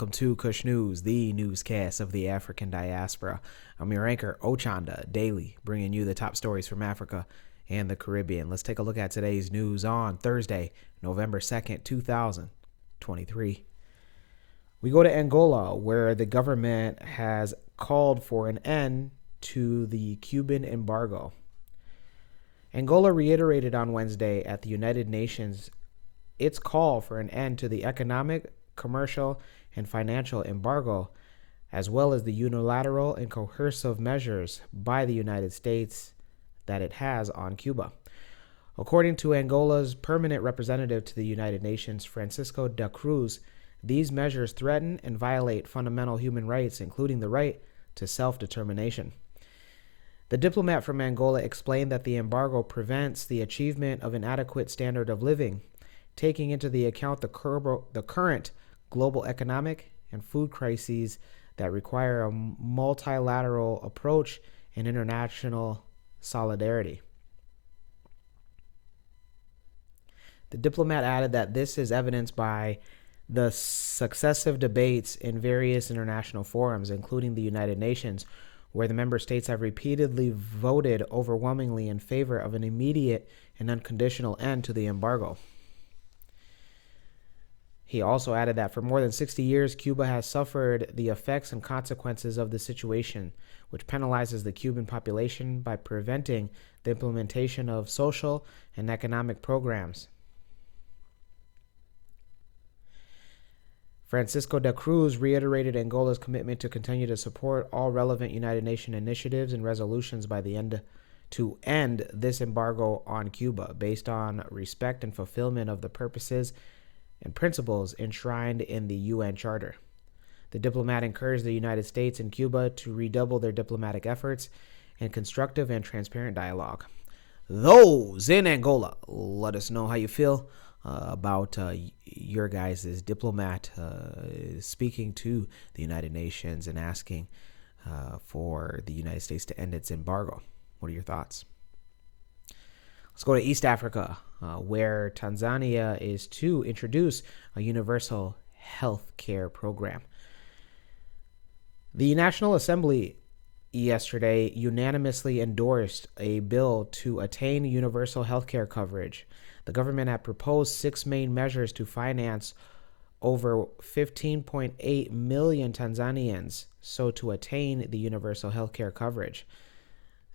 welcome to Kush News, the newscast of the African diaspora. I'm your anchor, Ochanda, daily, bringing you the top stories from Africa and the Caribbean. Let's take a look at today's news on Thursday, November 2nd, 2023. We go to Angola, where the government has called for an end to the Cuban embargo. Angola reiterated on Wednesday at the United Nations its call for an end to the economic, commercial, and financial embargo, as well as the unilateral and coercive measures by the United States that it has on Cuba. According to Angola's permanent representative to the United Nations, Francisco da Cruz, these measures threaten and violate fundamental human rights, including the right to self-determination. The diplomat from Angola explained that the embargo prevents the achievement of an adequate standard of living, taking into the account the current global economic and food crises that require a multilateral approach and international solidarity. The diplomat added that this is evidenced by the successive debates in various international forums, including the United Nations, where the member states have repeatedly voted overwhelmingly in favor of an immediate and unconditional end to the embargo. He also added that for more than 60 years, Cuba has suffered the effects and consequences of the situation, which penalizes the Cuban population by preventing the implementation of social and economic programs. Francisco da Cruz reiterated Angola's commitment to continue to support all relevant United Nations initiatives and resolutions by the end to end this embargo on Cuba, based on respect and fulfillment of the purposes and principles enshrined in the UN Charter. The diplomat encouraged the United States and Cuba to redouble their diplomatic efforts and constructive and transparent dialogue. Those in Angola, let us know how you feel about your guys' diplomat speaking to the United Nations and asking for the United States to end its embargo. What are your thoughts? Let's go to East Africa, where Tanzania is to introduce a universal health care program. The National Assembly yesterday unanimously endorsed a bill to attain universal health care coverage. The government had proposed 6 main measures to finance over 15.8 million Tanzanians so to attain the universal health care coverage.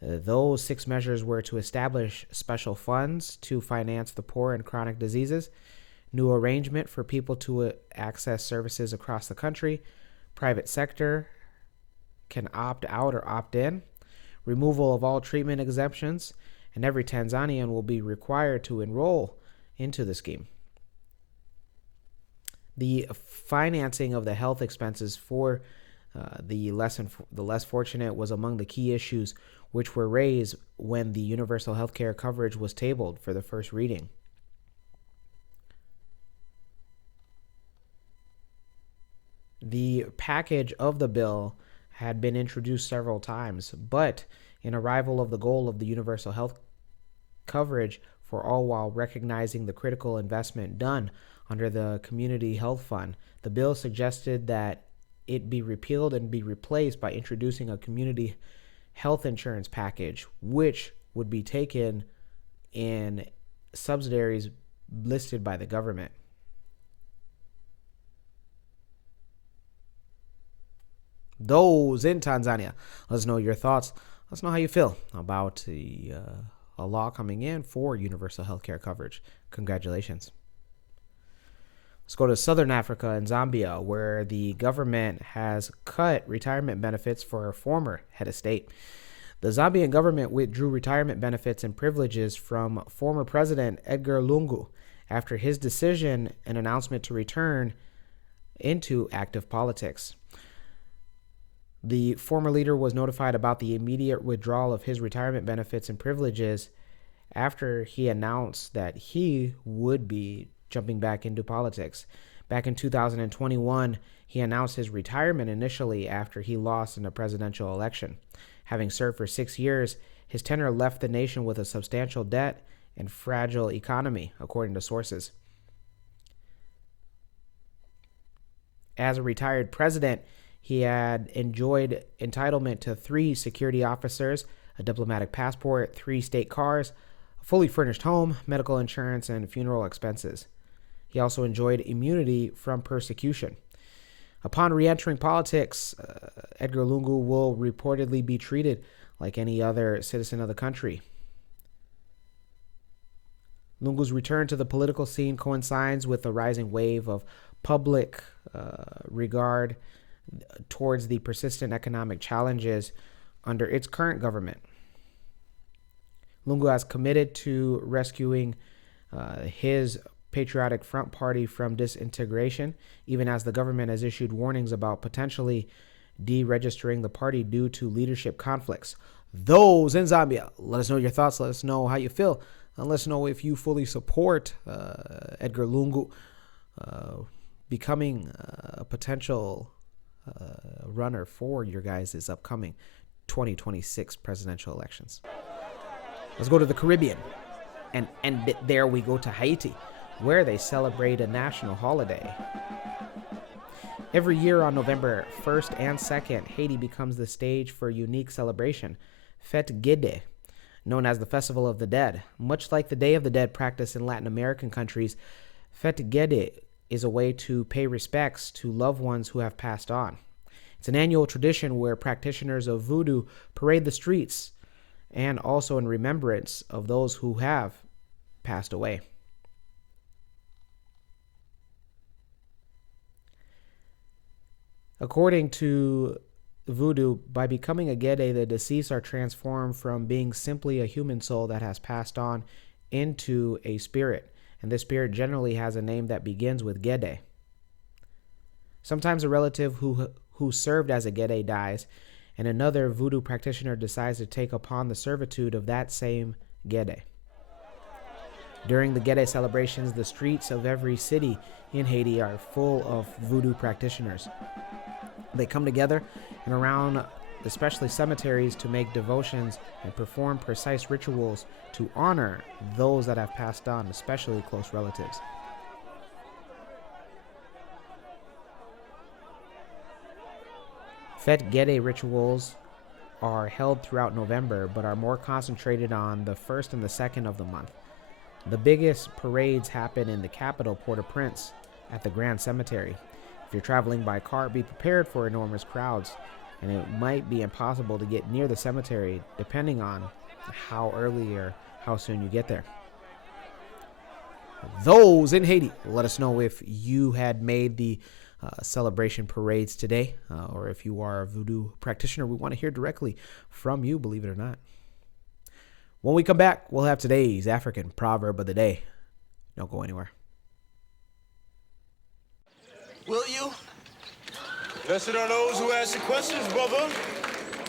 Those 6 measures were to establish special funds to finance the poor and chronic diseases, new arrangement for people to access services across the country, private sector can opt out or opt in, removal of all treatment exemptions, and every Tanzanian will be required to enroll into the scheme. The financing of the health expenses for the less fortunate was among the key issues which were raised when the universal health care coverage was tabled for the first reading. The package of the bill had been introduced several times, but in arrival of the goal of the universal health coverage for all while recognizing the critical investment done under the Community Health Fund, the bill suggested that it be repealed and be replaced by introducing a community health insurance package, which would be taken in subsidiaries listed by the government. Those in Tanzania, let us know your thoughts. Let us know how you feel about a law coming in for universal health care coverage. Congratulations. Let's go to Southern Africa and Zambia, where the government has cut retirement benefits for a former head of state. The Zambian government withdrew retirement benefits and privileges from former President Edgar Lungu after his decision and announcement to return into active politics. The former leader was notified about the immediate withdrawal of his retirement benefits and privileges after he announced that he would be jumping back into politics. Back in 2021, he announced his retirement initially after he lost in the presidential election. Having served for 6 years, his tenure left the nation with a substantial debt and fragile economy, according to sources. As a retired president, he had enjoyed entitlement to 3 security officers, a diplomatic passport, 3 state cars, a fully furnished home, medical insurance, and funeral expenses. He also enjoyed immunity from persecution. Upon re-entering politics, Edgar Lungu will reportedly be treated like any other citizen of the country. Lungu's return to the political scene coincides with a rising wave of public regard towards the persistent economic challenges under its current government. Lungu has committed to rescuing his Patriotic Front Party from disintegration, even as the government has issued warnings about potentially deregistering the party due to leadership conflicts. Those in Zambia, let us know your thoughts. Let us know how you feel. And let us know if you fully support Edgar Lungu becoming a potential runner for your guys' upcoming 2026 presidential elections. Let's go to the Caribbean. And there we go to Haiti, where they celebrate a national holiday. Every year on November 1st and 2nd, Haiti becomes the stage for a unique celebration, Fête Guédé, known as the Festival of the Dead. Much like the Day of the Dead practice in Latin American countries, Fête Guédé is a way to pay respects to loved ones who have passed on. It's an annual tradition where practitioners of vodou parade the streets, and also in remembrance of those who have passed away. According to voodoo, by becoming a Gede, the deceased are transformed from being simply a human soul that has passed on into a spirit, and this spirit generally has a name that begins with Gede. Sometimes a relative who served as a Gede dies, and another voodoo practitioner decides to take upon the servitude of that same Gede. During the Gede celebrations, the streets of every city in Haiti are full of voodoo practitioners. They come together and around especially cemeteries to make devotions and perform precise rituals to honor those that have passed on, especially close relatives. Fête Guédé rituals are held throughout November, but are more concentrated on the 1st and the 2nd of the month. The biggest parades happen in the capital, Port-au-Prince, at the Grand Cemetery. If you're traveling by car, be prepared for enormous crowds, and it might be impossible to get near the cemetery depending on how early or how soon you get there. Those in Haiti, let us know if you had made the celebration parades today, or if you are a voodoo practitioner. We want to hear directly from you, believe it or not. When we come back, we'll have today's African proverb of the day. Don't go anywhere. Will you? Blessed are those who ask the questions, brother.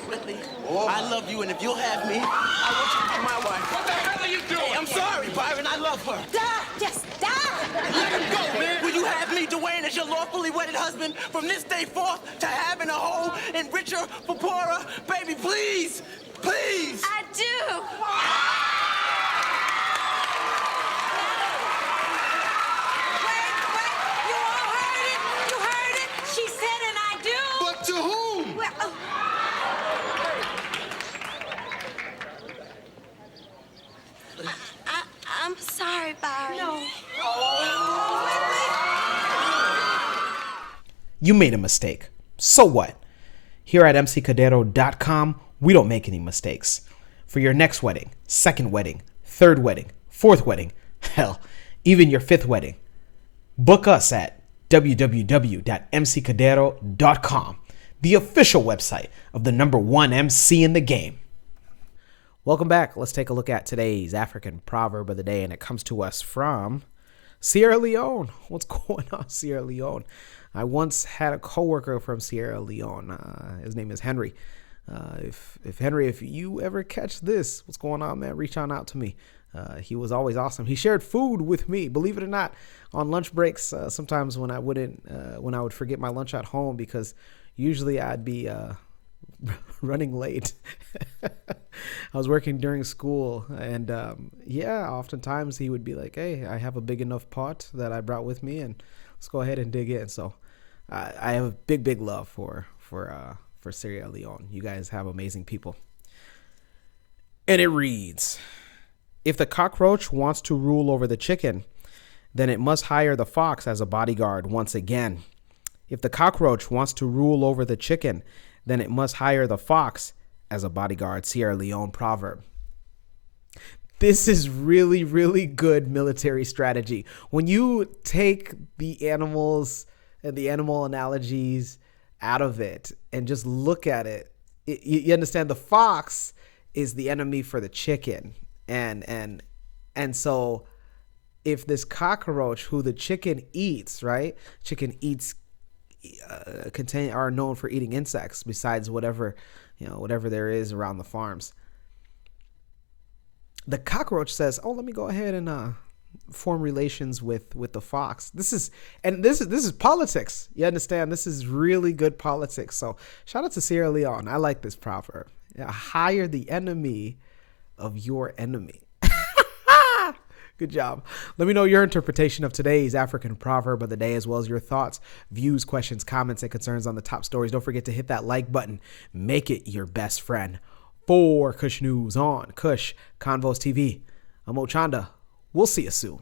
Whitley, I love you, and if you'll have me, I want you to be my wife. What the hell are you doing? Hey, I'm sorry, Byron, I love her. Die! Just die! Let him go, man. Will you have me, Dwayne, as your lawfully wedded husband from this day forth to having a whole and richer for poorer? Baby, please, please. I do! But to whom? Well, I'm sorry, Byron. No. You made a mistake. So what? Here at mccadero.com, we don't make any mistakes. For your next wedding, second wedding, third wedding, fourth wedding, hell, even your fifth wedding, book us at www.mccadero.com, the official website of the #1 MC in the game. Welcome back. Let's take a look at today's African proverb of the day, and it comes to us from Sierra Leone. What's going on, Sierra Leone? I once had a coworker from Sierra Leone. His name is Henry. If Henry, if you ever catch this, what's going on, man? Reach on out to me. He was always awesome. He shared food with me, believe it or not, on lunch breaks. Sometimes when I would forget my lunch at home, because usually I'd be running late. I was working during school, and oftentimes he would be like, "Hey, I have a big enough pot that I brought with me, and let's go ahead and dig in." So I have a big love for Sierra Leone. You guys have amazing people. And it reads, if the cockroach wants to rule over the chicken, then it must hire the fox as a bodyguard once again. If the cockroach wants to rule over the chicken, then it must hire the fox as a bodyguard. Sierra Leone proverb. This is really, really good military strategy. When you take the animals and the animal analogies out of it and just look at it, you understand the fox is the enemy for the chicken. And so if this cockroach who the chicken eats, right? Chicken eats are known for eating insects besides whatever there is around the farms. The cockroach says, "Oh, let me go ahead and form relations with the fox." This is politics. You understand? This is really good politics. So shout out to Sierra Leone. I like this proverb. Hire the enemy of your enemy. Good job. Let me know your interpretation of today's African proverb of the day, as well as your thoughts, views, questions, comments, and concerns on the top stories. Don't forget to hit that like button. Make it your best friend. For Kush News on Kush Convos TV, I'm Ochanda. We'll see you soon.